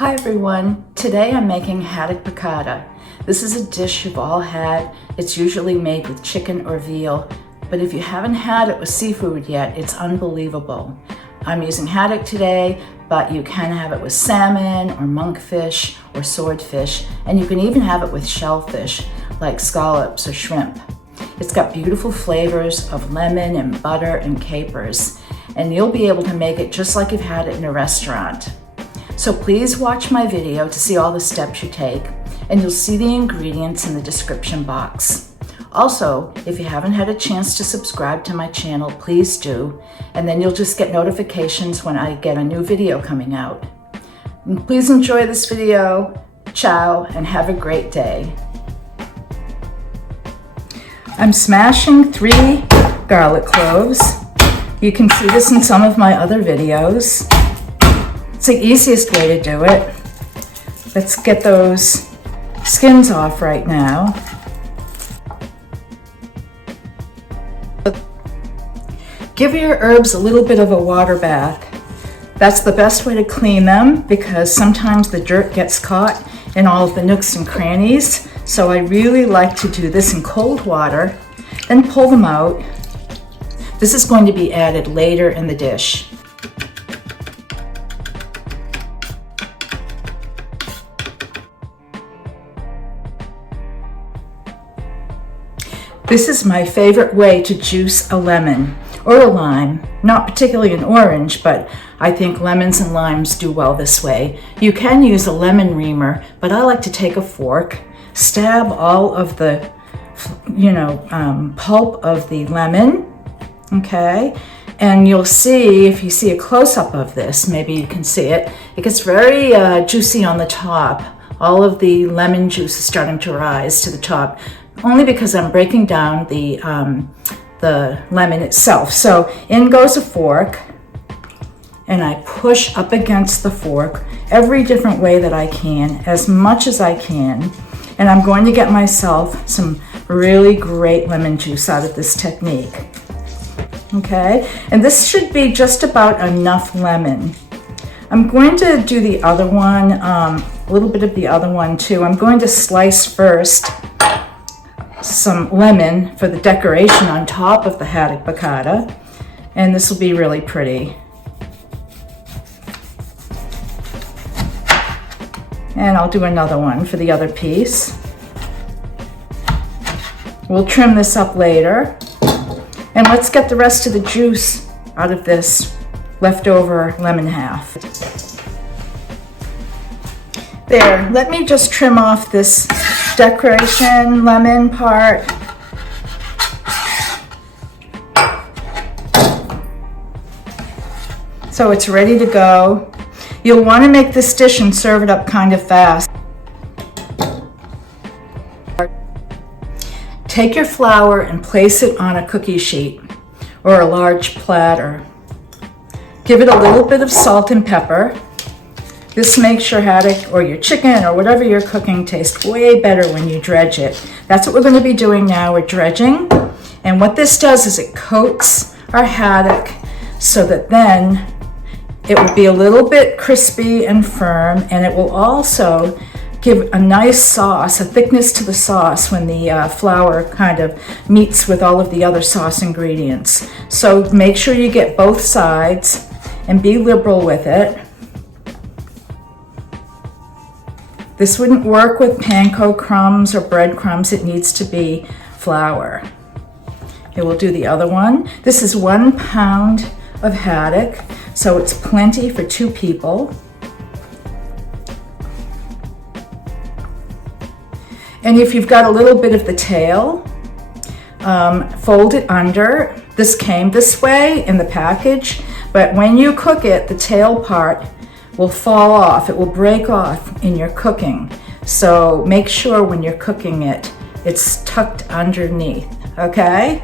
Hi everyone, today I'm making haddock piccata. This is a dish you've all had. It's usually made with chicken or veal, but if you haven't had it with seafood yet, it's unbelievable. I'm using haddock today, but you can have it with salmon or monkfish or swordfish, and you can even have it with shellfish like scallops or shrimp. It's got beautiful flavors of lemon and butter and capers, and you'll be able to make it just like you've had it in a restaurant. So please watch my video to see all the steps you take, and you'll see the ingredients in the description box. Also, if you haven't had a chance to subscribe to my channel, please do, and then you'll just get notifications when I get a new video coming out. And please enjoy this video. Ciao, and have a great day. I'm smashing 3 garlic cloves. You can see this in some of my other videos. It's the easiest way to do it. Let's get those skins off right now. Give your herbs a little bit of a water bath. That's the best way to clean them because sometimes the dirt gets caught in all of the nooks and crannies. So I really like to do this in cold water, then pull them out. This is going to be added later in the dish. This is my favorite way to juice a lemon or a lime, not particularly an orange, but I think lemons and limes do well this way. You can use a lemon reamer, but I like to take a fork, stab all of the, pulp of the lemon, okay? And you'll see, if you see a close-up of this, maybe you can see it, it gets very juicy on the top. All of the lemon juice is starting to rise to the top, only because I'm breaking down the lemon itself. So in goes a fork, and I push up against the fork every different way that I can, as much as I can. And I'm going to get myself some really great lemon juice out of this technique. Okay, and this should be just about enough lemon. I'm going to do the other one, a little bit of the other one too. I'm going to slice first some lemon for the decoration on top of the haddock piccata, and this will be really pretty. And I'll do another one for the other piece. We'll trim this up later, and let's get the rest of the juice out of this leftover lemon half. There, let me just trim off this decoration lemon part. So it's ready to go. You'll want to make this dish and serve it up kind of fast. Take your flour and place it on a cookie sheet or a large platter. Give it a little bit of salt and pepper. This makes your haddock or your chicken or whatever you're cooking taste way better when you dredge it. That's what we're going to be doing now. We're dredging. And what this does is it coats our haddock so that then it will be a little bit crispy and firm, and it will also give a nice sauce, a thickness to the sauce when the flour kind of meets with all of the other sauce ingredients. So make sure you get both sides and be liberal with it. This wouldn't work with panko crumbs or breadcrumbs. It needs to be flour. Okay, we'll do the other one. This is 1 pound of haddock, so it's plenty for 2 people. And if you've got a little bit of the tail, fold it under. This came this way in the package, but when you cook it, the tail part will fall off. It will break off in your cooking. So make sure when you're cooking it, it's tucked underneath, okay?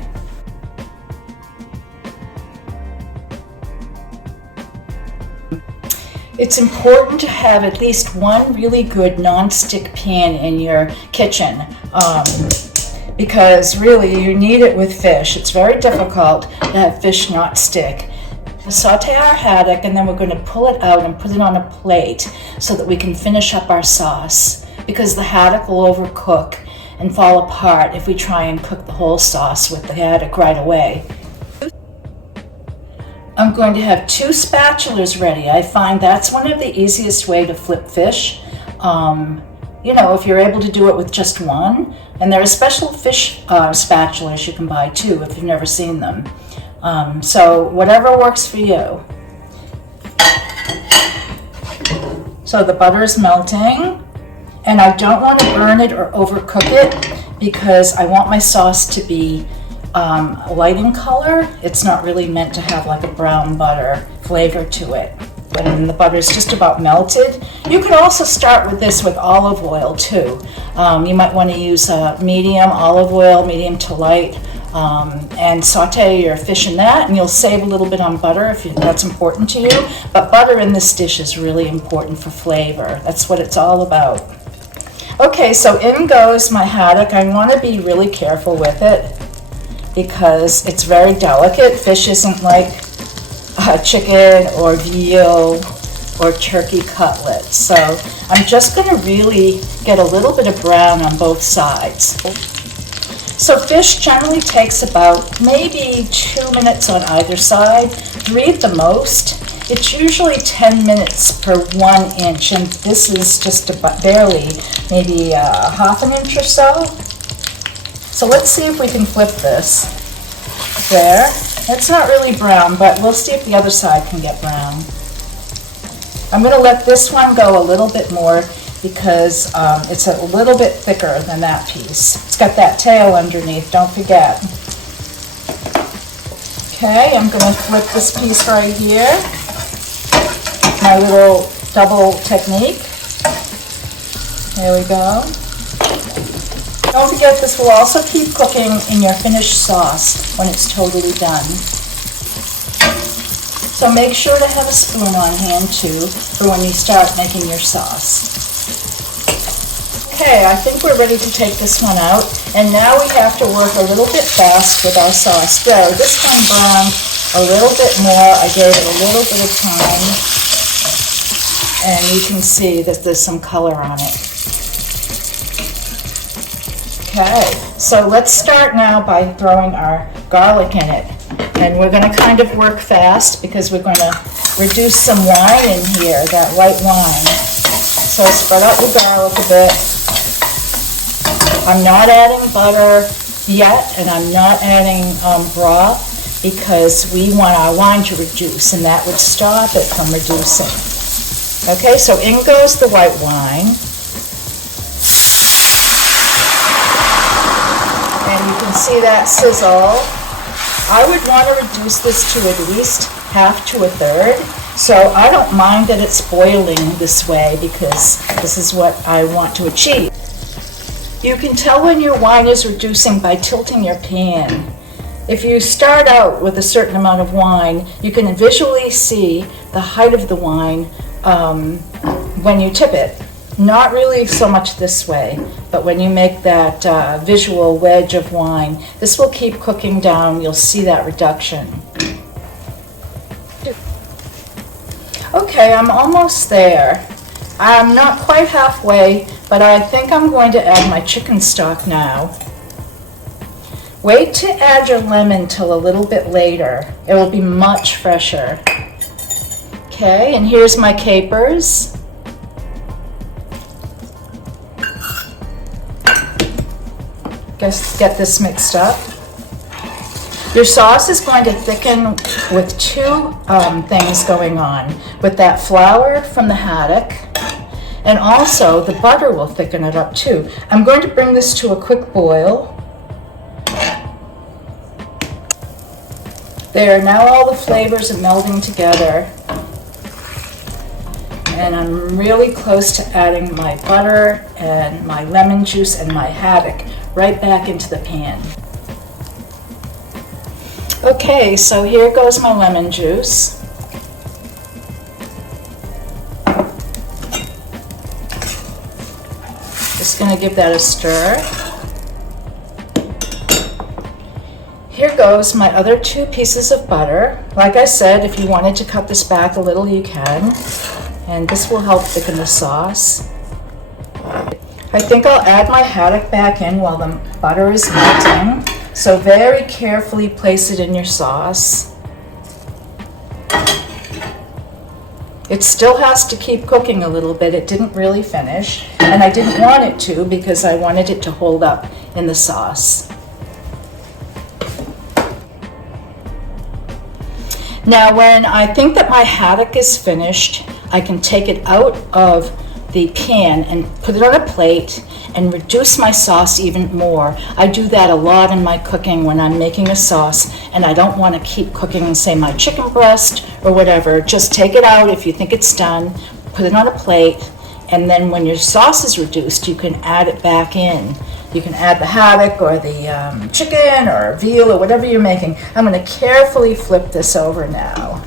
It's important to have at least one really good non-stick pan in your kitchen because really you need it with fish. It's very difficult to have fish not stick. Saute our haddock, and then we're going to pull it out and put it on a plate so that we can finish up our sauce, because the haddock will overcook and fall apart if we try and cook the whole sauce with the haddock right away. I'm going to have 2 spatulas ready. I find that's one of the easiest way to flip fish. You know, if you're able to do it with just one. And there are special fish spatulas you can buy too if you've never seen them. So whatever works for you. So the butter is melting, and I don't want to burn it or overcook it because I want my sauce to be light in color. It's not really meant to have like a brown butter flavor to it. When the butter is just about melted. You could also start with this with olive oil too. You might want to use medium olive oil, medium to light, and saute your fish in that, and you'll save a little bit on butter if that's important to you. But butter in this dish is really important for flavor. That's what it's all about. Okay, so in goes my haddock. I want to be really careful with it because it's very delicate. Fish isn't like chicken or veal or turkey cutlets. So I'm just going to really get a little bit of brown on both sides. So fish generally takes about maybe 2 minutes on either side, 3 at the most. It's usually 10 minutes per 1 inch, and this is just about barely, maybe half an inch or so. So let's see if we can flip this. There. It's not really brown, but we'll see if the other side can get brown. I'm going to let this one go a little bit more because it's a little bit thicker than that piece. It's got that tail underneath, don't forget. Okay, I'm going to flip this piece right here. My little double technique. There we go. Don't forget, this will also keep cooking in your finished sauce when it's totally done. So make sure to have a spoon on hand too for when you start making your sauce. Okay, I think we're ready to take this one out, and now we have to work a little bit fast with our sauce. There, this one browned a little bit more. I gave it a little bit of time, and you can see that there's some color on it. Okay, so let's start now by throwing our garlic in it. And we're going to kind of work fast because we're going to reduce some wine in here, that white wine. So spread out the garlic a bit. I'm not adding butter yet, and I'm not adding broth because we want our wine to reduce, and that would stop it from reducing. Okay, so in goes the white wine. See that sizzle. I would want to reduce this to at least half to a third. So I don't mind that it's boiling this way because this is what I want to achieve. You can tell when your wine is reducing by tilting your pan. If you start out with a certain amount of wine, you can visually see the height of the wine when you tip it. Not really so much this way, but when you make that visual wedge of wine, this will keep cooking down. You'll see that reduction. Okay, I'm almost there. I'm not quite halfway, but I think I'm going to add my chicken stock now. Wait to add your lemon till a little bit later. It will be much fresher. Okay, and here's my capers. Just get this mixed up. Your sauce is going to thicken with 2 things going on. With that flour from the haddock, and also the butter will thicken it up too. I'm going to bring this to a quick boil. There, now all the flavors are melding together. And I'm really close to adding my butter and my lemon juice and my haddock right back into the pan. Okay, so here goes my lemon juice. Just going to give that a stir. Here goes goes my other 2 pieces of butter. Like I said, if you wanted to cut this back a little, you can. And this will help thicken the sauce. I think I'll add my haddock back in while the butter is melting. So very carefully place it in your sauce. It still has to keep cooking a little bit. It didn't really finish, and I didn't want it to because I wanted it to hold up in the sauce. Now, when I think that my haddock is finished, I can take it out of the pan and put it on a plate and reduce my sauce even more. I do that a lot in my cooking when I'm making a sauce and I don't want to keep cooking, say, my chicken breast or whatever. Just take it out if you think it's done, put it on a plate, and then when your sauce is reduced, you can add it back in. You can add the haddock or the chicken or veal or whatever you're making. I'm going to carefully flip this over now.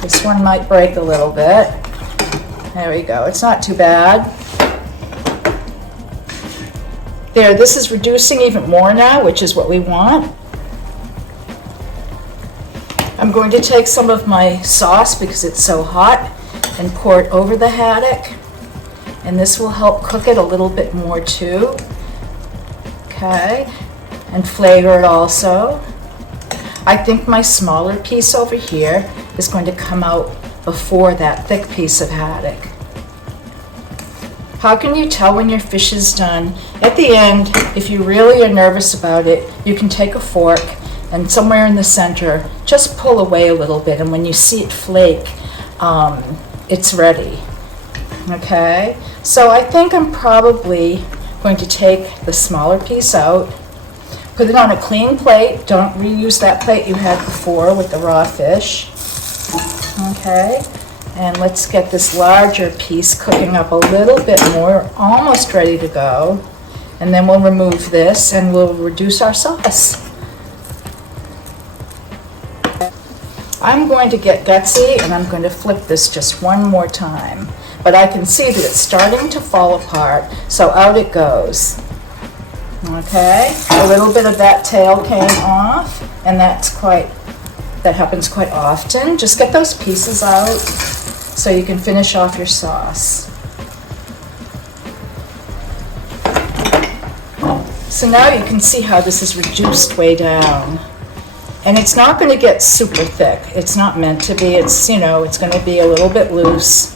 This one might break a little bit. There we go. It's not too bad. There, this is reducing even more now, which is what we want. I'm going to take some of my sauce because it's so hot and pour it over the haddock. And this will help cook it a little bit more too. Okay, and flavor it also. I think my smaller piece over here is going to come out before that thick piece of haddock. How can you tell when your fish is done? At the end, if you really are nervous about it, you can take a fork and somewhere in the center, just pull away a little bit, and when you see it flake, it's ready. Okay, so I think I'm probably going to take the smaller piece out, put it on a clean plate. Don't reuse that plate you had before with the raw fish. Okay, and let's get this larger piece cooking up a little bit more, almost ready to go. And then we'll remove this and we'll reduce our sauce. I'm going to get gutsy and I'm going to flip this just one more time. But I can see that it's starting to fall apart, so out it goes. Okay, a little bit of that tail came off, and that happens quite often. Just get those pieces out so you can finish off your sauce. So now you can see how this is reduced way down. And it's not going to get super thick. It's not meant to be. It's, you know, it's going to be a little bit loose.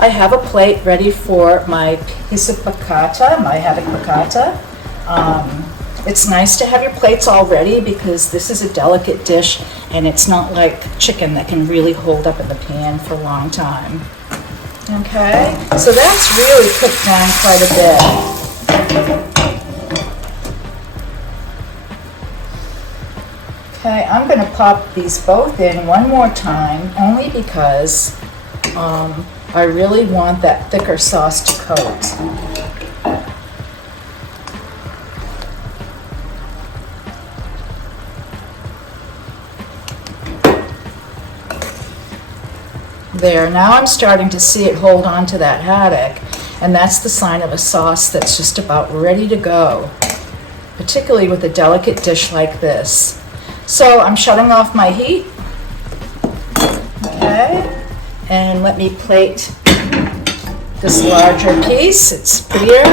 I have a plate ready for my piece of piccata, my haddock piccata. It's nice to have your plates all ready because this is a delicate dish and it's not like chicken that can really hold up in the pan for a long time. Okay, so that's really cooked down quite a bit. Okay, I'm going to pop these both in one more time, only because I really want that thicker sauce to coat. There, now I'm starting to see it hold on to that haddock, and that's the sign of a sauce that's just about ready to go, particularly with a delicate dish like this. So I'm shutting off my heat. Okay. And let me plate this larger piece. It's prettier.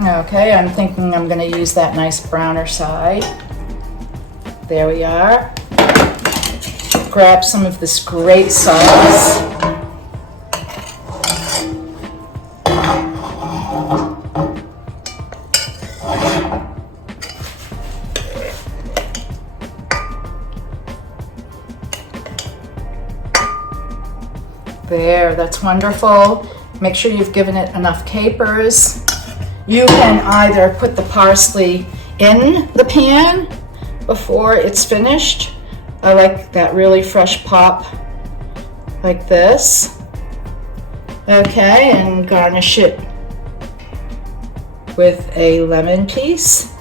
Okay, I'm thinking I'm going to use that nice browner side. There we are. Grab some of this great sauce. There, that's wonderful. Make sure you've given it enough capers. You can either put the parsley in the pan before it's finished. I like that really fresh pop like this. Okay, and garnish it with a lemon piece.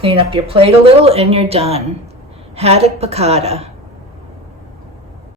Clean up your plate a little and you're done. Haddock piccata.